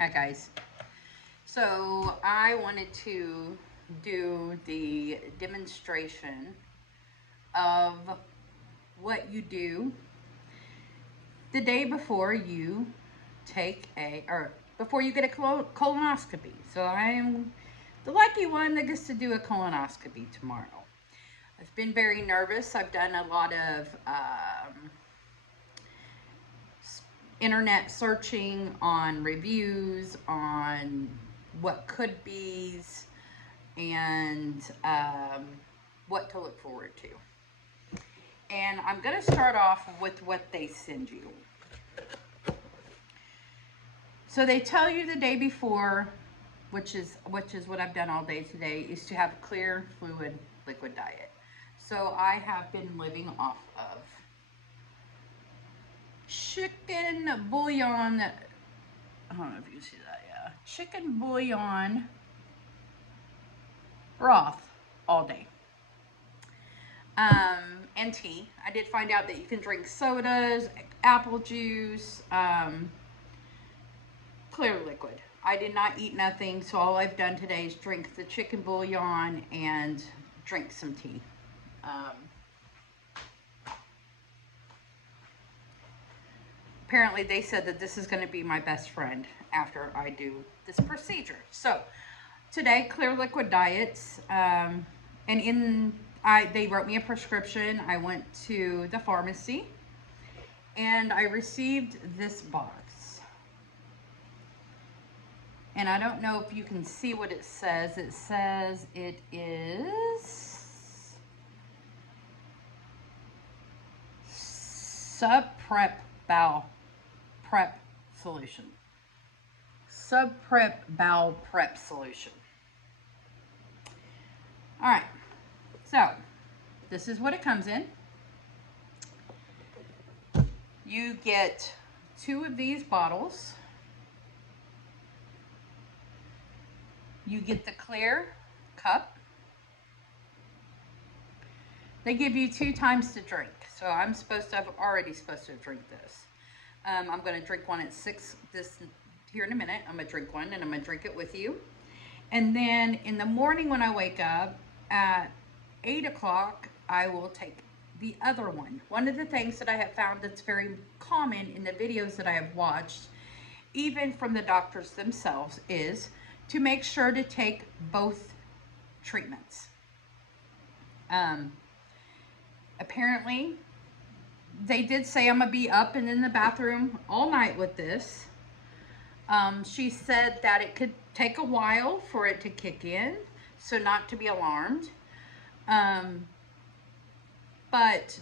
Hi guys. So I wanted to do the demonstration of what you do the day before you before you get a colonoscopy. So I am the lucky one that gets to do a colonoscopy tomorrow. I've been very nervous. I've done a lot of internet searching on reviews on what could be's and what to look forward to. And I'm going to start off with what they send you. So they tell you the day before, which is what I've done all day today, is to have a clear fluid liquid diet. So I have been living off of chicken bouillon. I don't know if you see that, yeah. Chicken bouillon broth all day. And tea. I did find out that you can drink sodas, apple juice, clear liquid. I did not eat nothing, so all I've done today is drink the chicken bouillon and drink some tea. Apparently they said that this is going to be my best friend after I do this procedure. So today, clear liquid diets, and they wrote me a prescription. I went to the pharmacy and I received this box. And I don't know if you can see what it says. It says it is Sub-Prep Bowel Prep Solution. Sub-Prep Bowel Prep Solution. All right, so this is what it comes in. You get 2 of these bottles. You get the clear cup. They give you 2 times to drink. So I'm already supposed to drink this. I'm going to drink one at 6 here in a minute. I'm going to drink one and I'm going to drink it with you. And then in the morning when I wake up at 8 o'clock, I will take the other one. One of the things that I have found that's very common in the videos that I have watched, even from the doctors themselves, is to make sure to take both treatments. Apparently, they did say I'm gonna be up and in the bathroom all night with this. She said that it could take a while for it to kick in, so not to be alarmed. But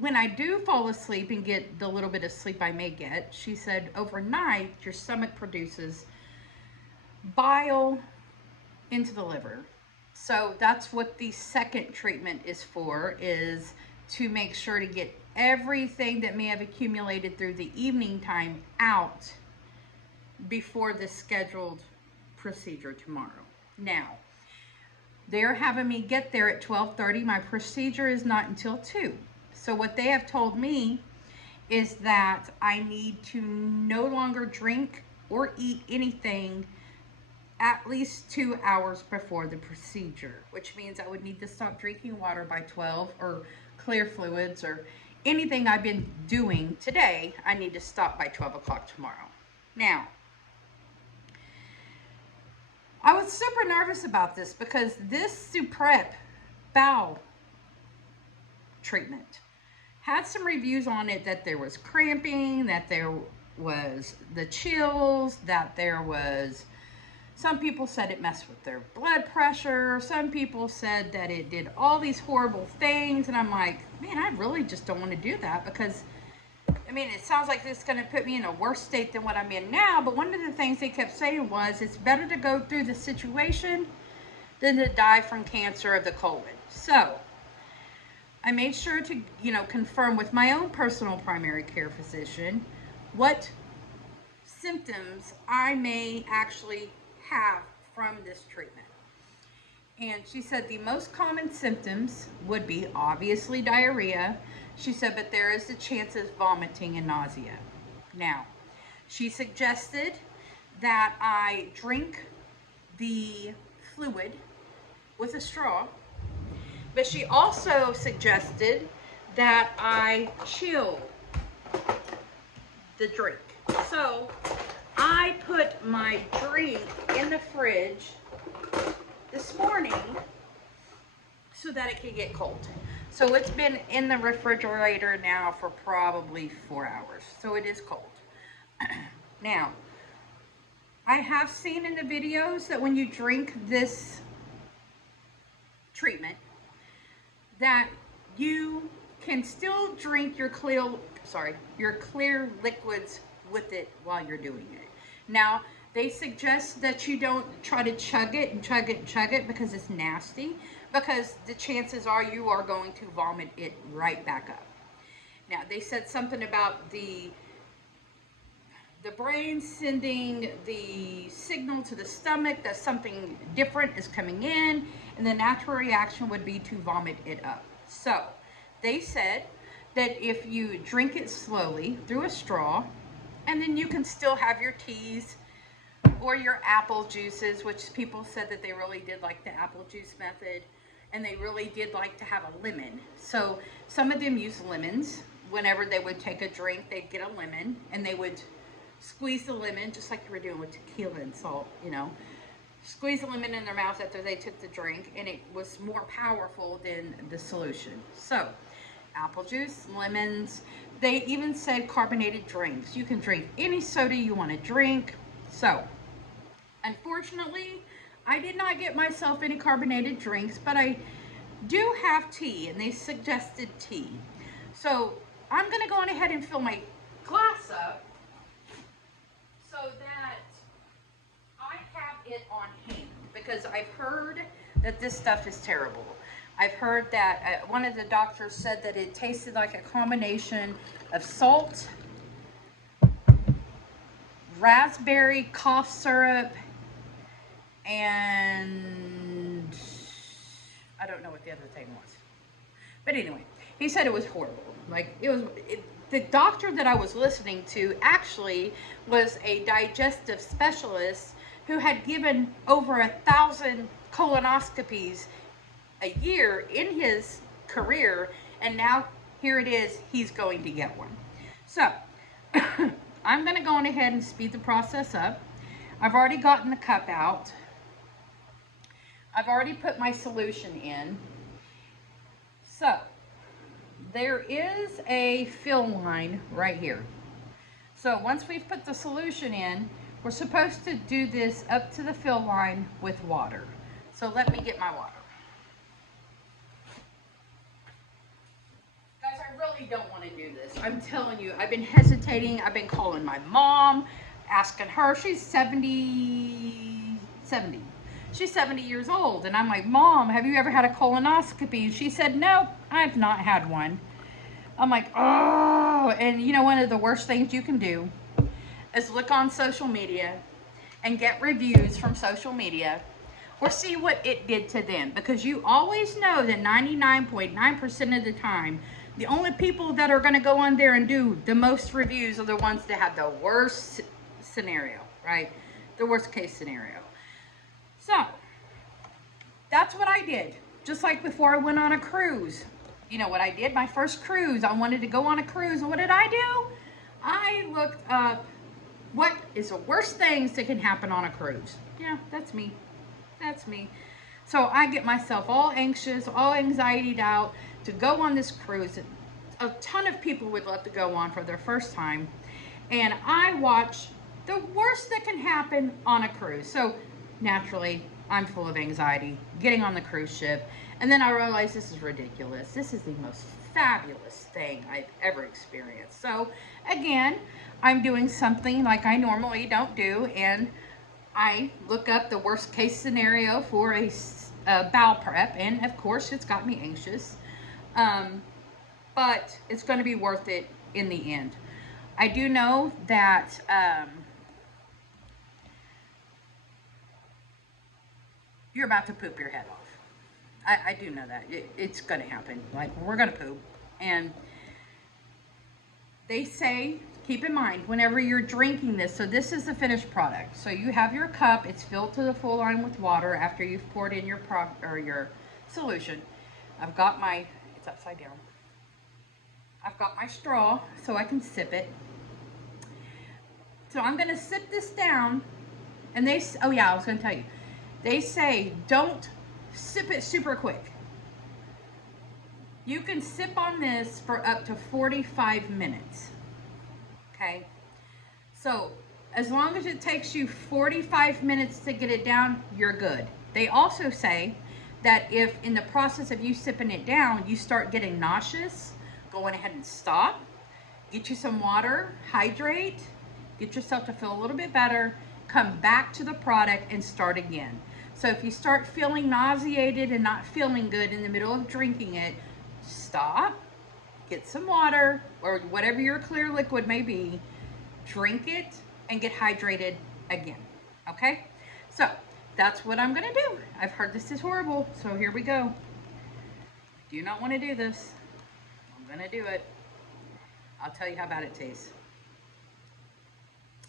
when I do fall asleep and get the little bit of sleep I may get, she said overnight your stomach produces bile into the liver. So that's what the second treatment is for, is to make sure to get everything that may have accumulated through the evening time out before the scheduled procedure tomorrow. Now, they're having me get there at 12:30. My procedure is not until 2. So what they have told me is that I need to no longer drink or eat anything at least 2 hours before the procedure, which means I would need to stop drinking water by 12, or clear fluids, or anything I've been doing today. I need to stop by 12 o'clock tomorrow. Now, I was super nervous about this because this Sub-Prep bowel treatment had some reviews on it that there was cramping, that there was the chills, that there was, some people said it messed with their blood pressure. Some people said that it did all these horrible things. And I'm like, man, I really just don't want to do that, because, I mean, it sounds like this is going to put me in a worse state than what I'm in now. But one of the things they kept saying was it's better to go through the situation than to die from cancer of the colon. So I made sure to, confirm with my own personal primary care physician what symptoms I may actually have from this treatment. And she said the most common symptoms would be obviously diarrhea. She said, but there is a chance of vomiting and nausea. Now, she suggested that I drink the fluid with a straw, but she also suggested that I chill the drink. So I put my drink in the fridge this morning so that it could get cold. So it's been in the refrigerator now for probably 4 hours. So it is cold. Now, I have seen in the videos that when you drink this treatment, that you can still drink your clear liquids with it while you're doing it. Now, they suggest that you don't try to chug it and chug it and chug it because it's nasty, because the chances are you are going to vomit it right back up. Now, they said something about the brain sending the signal to the stomach that something different is coming in, and the natural reaction would be to vomit it up. So they said that if you drink it slowly through a straw, and then you can still have your teas or your apple juices, which people said that they really did like the apple juice method, and they really did like to have a lemon. So some of them use lemons. Whenever they would take a drink, they'd get a lemon, and they would squeeze the lemon, just like you were doing with tequila and salt, you know. Squeeze the lemon in their mouth after they took the drink, and it was more powerful than the solution. So, apple juice, lemons, they even said carbonated drinks. You can drink any soda you want to drink. So, unfortunately, I did not get myself any carbonated drinks, but I do have tea, and they suggested tea. So, I'm going to go on ahead and fill my glass up so that I have it on hand, because I've heard that this stuff is terrible. I've heard that one of the doctors said that it tasted like a combination of salt, raspberry cough syrup, and I don't know what the other thing was. But anyway, he said it was horrible. Like, the doctor that I was listening to actually was a digestive specialist who had given over 1,000 colonoscopies a year in his career, and now here it is, he's going to get one. So I'm going to go on ahead and speed the process up. I've already gotten the cup out. I've already put my solution in. So there is a fill line right here. So once we've put the solution in, we're supposed to do this up to the fill line with water. So let me get my water. Guys, I really don't want to do this. I'm telling you, I've been hesitating. I've been calling my mom, asking her. She's 70. She's 70 years old. And I'm like, Mom, have you ever had a colonoscopy? And she said, no, I've not had one. I'm like, oh. And you know, one of the worst things you can do is look on social media and get reviews from social media, or see what it did to them. Because you always know that 99.9% of the time, the only people that are going to go on there and do the most reviews are the ones that have the worst scenario, right? The worst case scenario. So, that's what I did. Just like before I went on a cruise. You know what I did? My first cruise, I wanted to go on a cruise. And what did I do? I looked up what is the worst things that can happen on a cruise. Yeah, that's me. That's me. So I get myself all anxious, all anxietied out to go on this cruise. A ton of people would love to go on for their first time. And I watch the worst that can happen on a cruise. So naturally, I'm full of anxiety getting on the cruise ship. And then I realized this is ridiculous. This is the most fabulous thing I've ever experienced. So again, I'm doing something like I normally don't do, and I look up the worst case scenario for a bowel prep, and of course it's got me anxious, but it's going to be worth it in the end. I do know that you're about to poop your head off. I do know that. It's going to happen. Like, we're going to poop. And they say keep in mind whenever you're drinking this, so this is the finished product. So you have your cup, it's filled to the full line with water after you've poured in your your solution. I've got my, it's upside down. I've got my straw so I can sip it. So I'm gonna sip this down, and oh yeah, I was gonna tell you, they say don't sip it super quick. You can sip on this for up to 45 minutes. Okay, so as long as it takes you 45 minutes to get it down, you're good. They also say that if in the process of you sipping it down, you start getting nauseous, go ahead and stop, get you some water, hydrate, get yourself to feel a little bit better, come back to the product and start again. So if you start feeling nauseated and not feeling good in the middle of drinking it, stop, get some water or whatever your clear liquid may be, drink it and get hydrated again. Okay, so that's what I'm gonna do. I've heard this is horrible, so here we go. Do not want to do this. I'm gonna do it. I'll tell you how bad it tastes.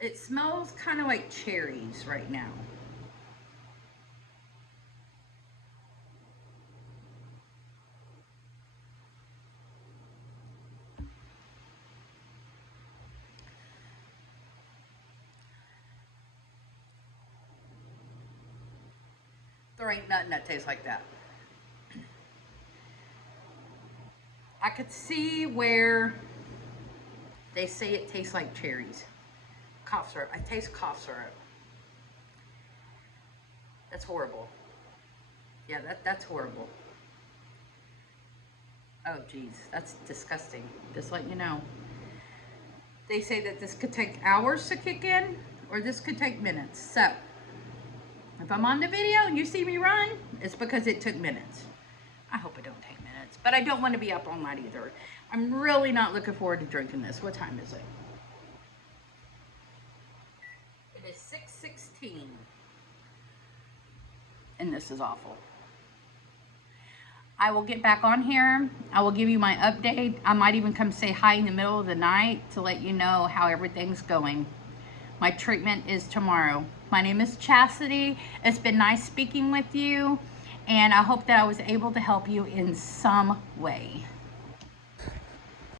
It smells kind of like cherries right now. There ain't nothing that tastes like that. I could see where they say it tastes like cherries. Cough syrup. I taste cough syrup. That's horrible. Yeah, that's horrible. Oh geez, that's disgusting. Just letting you know. They say that this could take hours to kick in, or this could take minutes. So, if I'm on the video and you see me run, it's because it took minutes. I hope it don't take minutes, but I don't want to be up all night either. I'm really not looking forward to drinking this. What time is it? It is 6:16, and this is awful. I will get back on here. I will give you my update. I might even come say hi in the middle of the night to let you know how everything's going. My treatment is tomorrow. My name is Chastity. It's been nice speaking with you, and I hope that I was able to help you in some way.